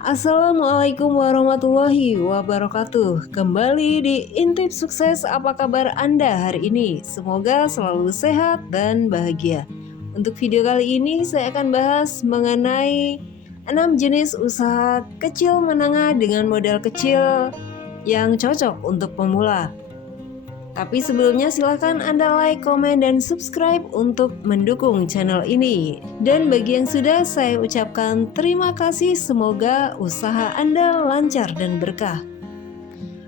Assalamualaikum warahmatullahi wabarakatuh. Kembali di Intip Sukses. Apa kabar Anda hari ini? Semoga selalu sehat dan bahagia. Untuk video kali ini saya akan bahas mengenai 6 jenis usaha kecil menengah dengan modal kecil yang cocok untuk pemula. Tapi sebelumnya silahkan Anda like, komen, dan subscribe untuk mendukung channel ini. Dan bagi yang sudah, saya ucapkan terima kasih. Semoga usaha Anda lancar dan berkah.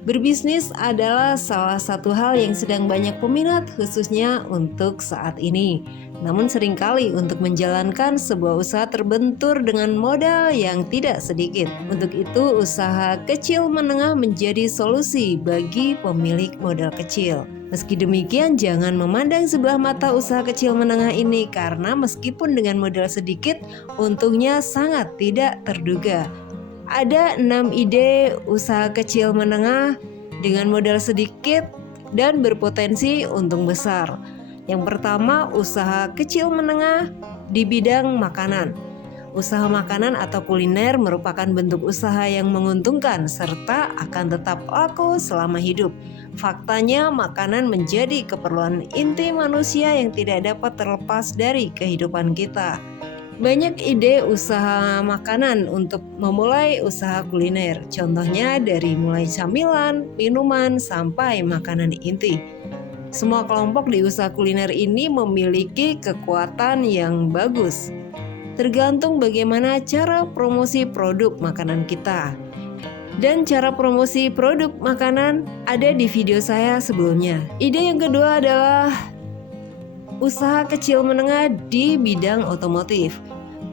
Berbisnis adalah salah satu hal yang sedang banyak peminat, khususnya untuk saat ini. Namun seringkali untuk menjalankan sebuah usaha terbentur dengan modal yang tidak sedikit. Untuk itu, usaha kecil menengah menjadi solusi bagi pemilik modal kecil. Meski demikian, jangan memandang sebelah mata usaha kecil menengah ini, karena meskipun dengan modal sedikit, untungnya sangat tidak terduga. Ada 6 ide usaha kecil menengah dengan modal sedikit dan berpotensi untung besar. Yang pertama, usaha kecil menengah di bidang makanan. Usaha makanan atau kuliner merupakan bentuk usaha yang menguntungkan serta akan tetap laku selama hidup. Faktanya, makanan menjadi keperluan inti manusia yang tidak dapat terlepas dari kehidupan kita. Banyak ide usaha makanan untuk memulai usaha kuliner. Contohnya dari mulai camilan, minuman, sampai makanan inti. Semua kelompok di usaha kuliner ini memiliki kekuatan yang bagus. Tergantung bagaimana cara promosi produk makanan kita. Dan cara promosi produk makanan ada di video saya sebelumnya. Ide yang kedua adalah usaha kecil menengah di bidang otomotif.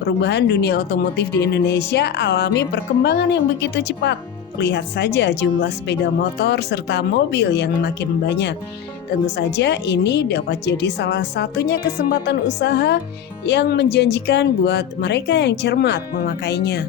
Perubahan dunia otomotif di Indonesia alami perkembangan yang begitu cepat. Lihat saja jumlah sepeda motor serta mobil yang makin banyak. Tentu saja ini dapat jadi salah satunya kesempatan usaha yang menjanjikan buat mereka yang cermat memakainya.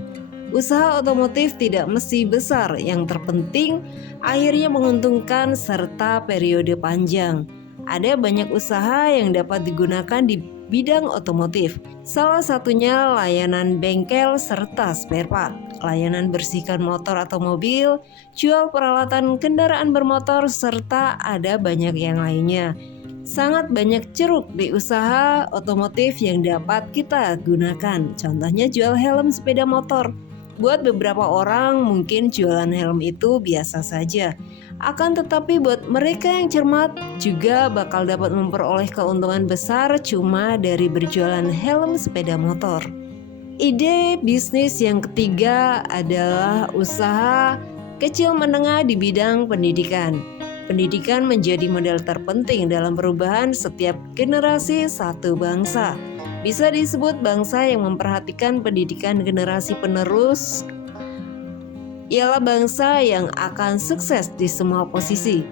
Usaha otomotif tidak mesti besar, yang terpenting akhirnya menguntungkan serta periode panjang. Ada banyak usaha yang dapat digunakan di bidang otomotif. Salah satunya layanan bengkel serta spare part, layanan bersihkan motor atau mobil, jual peralatan kendaraan bermotor, serta ada banyak yang lainnya. Sangat banyak ceruk di usaha otomotif yang dapat kita gunakan. Contohnya jual helm sepeda motor. Buat beberapa orang mungkin jualan helm itu biasa saja. Akan tetapi buat mereka yang cermat juga bakal dapat memperoleh keuntungan besar cuma dari berjualan helm sepeda motor. Ide bisnis yang ketiga adalah usaha kecil menengah di bidang pendidikan. Pendidikan menjadi modal terpenting dalam perubahan setiap generasi satu bangsa. Bisa disebut bangsa yang memperhatikan pendidikan generasi penerus ialah bangsa yang akan sukses di semua posisi.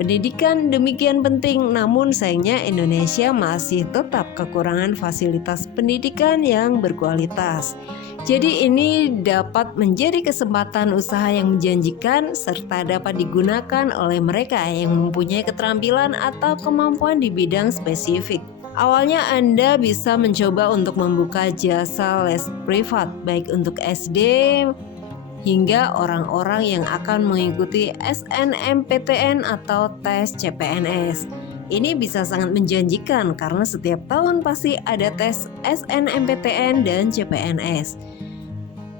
Pendidikan demikian penting, namun sayangnya Indonesia masih tetap kekurangan fasilitas pendidikan yang berkualitas. Jadi ini dapat menjadi kesempatan usaha yang menjanjikan serta dapat digunakan oleh mereka yang mempunyai keterampilan atau kemampuan di bidang spesifik. Awalnya Anda bisa mencoba untuk membuka jasa les privat baik untuk SD hingga orang-orang yang akan mengikuti SNMPTN atau tes CPNS. Ini bisa sangat menjanjikan karena setiap tahun pasti ada tes SNMPTN dan CPNS.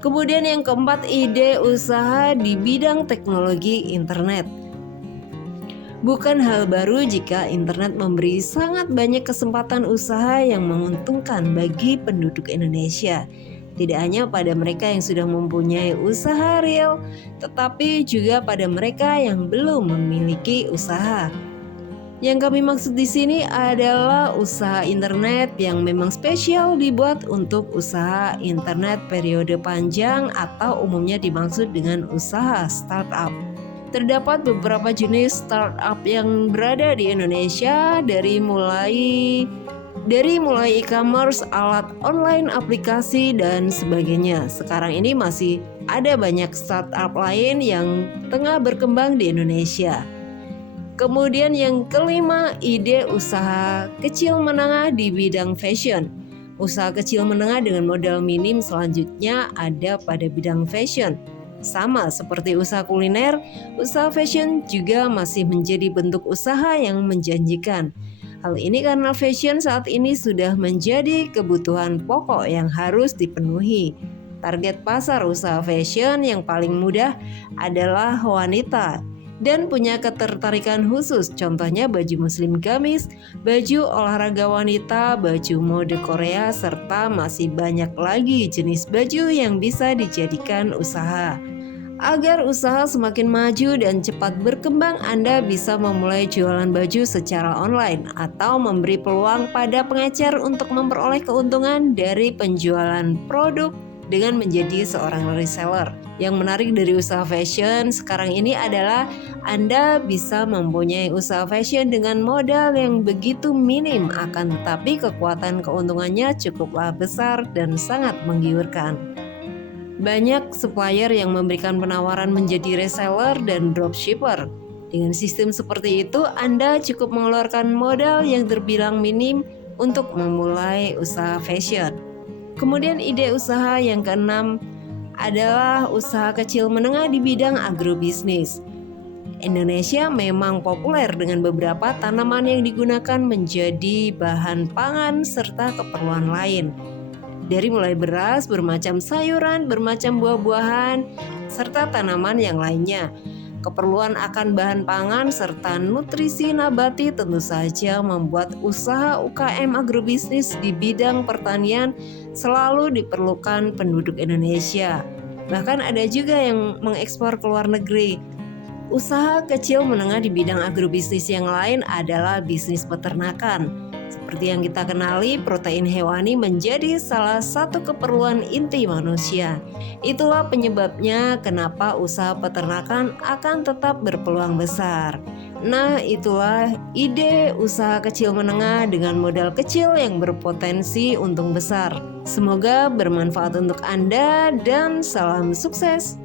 Kemudian yang keempat, ide usaha di bidang teknologi internet. Bukan hal baru jika internet memberi sangat banyak kesempatan usaha yang menguntungkan bagi penduduk Indonesia. Tidak hanya pada mereka yang sudah mempunyai usaha real, tetapi juga pada mereka yang belum memiliki usaha. Yang kami maksud di sini adalah usaha internet yang memang spesial dibuat untuk usaha internet periode panjang atau umumnya dimaksud dengan usaha startup. Terdapat beberapa jenis startup yang berada di Indonesia dari mulai e-commerce, alat online, aplikasi, dan sebagainya. Sekarang ini masih ada banyak startup lain yang tengah berkembang di Indonesia. Kemudian yang kelima, ide usaha kecil menengah di bidang fashion. Usaha kecil menengah dengan modal minim selanjutnya ada pada bidang fashion. Sama seperti usaha kuliner, usaha fashion juga masih menjadi bentuk usaha yang menjanjikan. Hal ini karena fashion saat ini sudah menjadi kebutuhan pokok yang harus dipenuhi. Target pasar usaha fashion yang paling mudah adalah wanita dan punya ketertarikan khusus, contohnya baju muslim gamis, baju olahraga wanita, baju mode Korea, serta masih banyak lagi jenis baju yang bisa dijadikan usaha. Agar usaha semakin maju dan cepat berkembang, Anda bisa memulai jualan baju secara online atau memberi peluang pada pengecer untuk memperoleh keuntungan dari penjualan produk dengan menjadi seorang reseller. Yang menarik dari usaha fashion sekarang ini adalah Anda bisa mempunyai usaha fashion dengan modal yang begitu minim, akan tetapi kekuatan keuntungannya cukuplah besar dan sangat menggiurkan. Banyak supplier yang memberikan penawaran menjadi reseller dan dropshipper. Dengan sistem seperti itu, Anda cukup mengeluarkan modal yang terbilang minim untuk memulai usaha fashion. Kemudian ide usaha yang keenam adalah usaha kecil menengah di bidang agrobisnis. Indonesia memang populer dengan beberapa tanaman yang digunakan menjadi bahan pangan serta keperluan lain. Dari mulai beras, bermacam sayuran, bermacam buah-buahan, serta tanaman yang lainnya. Keperluan akan bahan pangan serta nutrisi nabati tentu saja membuat usaha UKM agrobisnis di bidang pertanian selalu diperlukan penduduk Indonesia. Bahkan ada juga yang mengekspor ke luar negeri. Usaha kecil menengah di bidang agrobisnis yang lain adalah bisnis peternakan. Seperti yang kita kenali, protein hewani menjadi salah satu keperluan inti manusia. Itulah penyebabnya kenapa usaha peternakan akan tetap berpeluang besar. Nah, itulah ide usaha kecil menengah dengan modal kecil yang berpotensi untung besar. Semoga bermanfaat untuk Anda dan salam sukses.